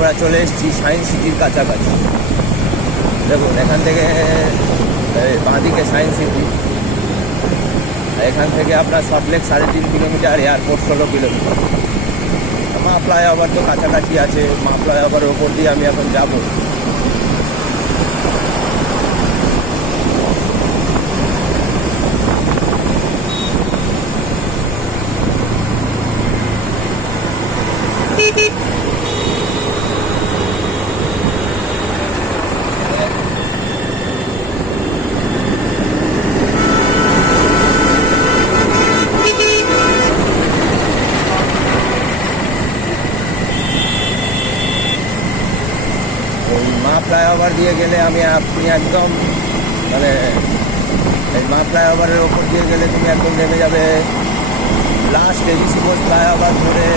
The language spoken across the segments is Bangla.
আমরা চলে এসেছি সায়েন্স সিটির কাছাকাছি। দেখুন এখান থেকে বাঁদিকে সায়েন্স সিটি, এখান থেকে আপনার সল্টলেক 3.5 কিলোমিটার, এয়ারপোর্ট 16 কিলোমিটার। মা ফ্লাইওভার তো কাছাকাছি আছে, মা ফ্লাইওভারের ওপর দিয়ে আমি এখন যাব। মা ফ্লাইওভার দিয়ে গেলে আপনি একদম মানে এই মা ফ্লাইওভারের ওপর দিয়ে গেলে তুমি একদম নেমে যাবে লাস্ট এবিসি বোস ফ্লাইওভার ধরে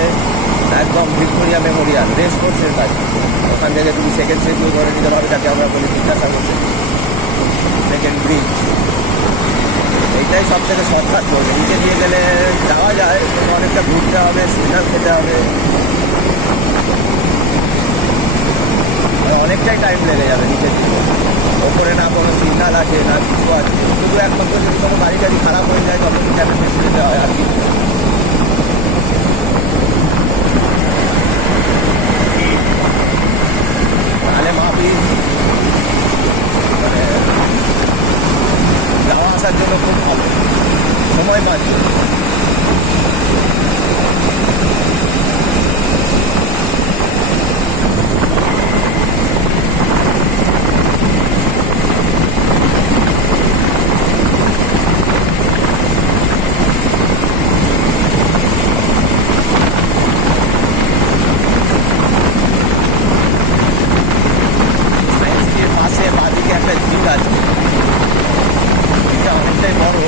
একদম ভিক্টোরিয়া মেমোরিয়াল রেস কোর্সের কাছে। ওখান থেকে তুমি সেকেন্ড সেতু ধরে নিতে পারবে, যাকে আমরা বলি বিদ্যাসাগর সেতু, সেকেন্ড ব্রিজ। এইটাই সব থেকে শর্টকাট পড়বে। নিচে দিয়ে গেলে যাওয়া যায়, অনেকটা ঘুরতে হবে, সিগন্যাল খেতে হবে, অনেকটাই টাইম লেগে যাবে নিচের দিকে। ওপরে না কোনো সিগন্যাল আছে না কিছু আছে, শুধু একমাত্র যদি কোনো গাড়ি টাড়ি খারাপ হয়ে যায় তখন ক্যাবে ফেসে যেতে হয় আর কি। তাহলে মাপি মানে যাওয়া আসার জন্য খুব ভালো, সময় বাঁচবে। অনেকটাই বড়,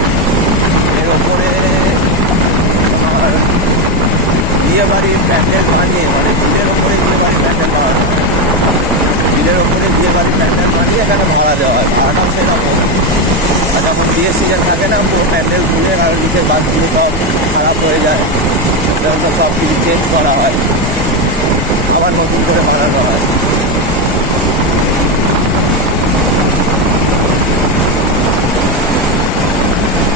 এর ওপরে আমার বিয়ে বাড়ির প্যান্ডেল বানিয়ে, মানে বিলের ওপরে বিয়ে বাড়ির প্যান্ডেল বানানো, বিলের ওপরে বিয়ে বাড়ির প্যান্ডেল বানিয়ে এখানে ভাড়া দেওয়া হয়। ভাড়াটাও সেটা বড়। আর যখন বিয়ের সিজন থাকে না, পুরো প্যান্ডেল ঘুরে আর নিচে বাসগুলো সব খারাপ হয়ে যায়, তখন সব কিছু চেঞ্জ করা হয়, আবার নতুন করে বানানো হয়।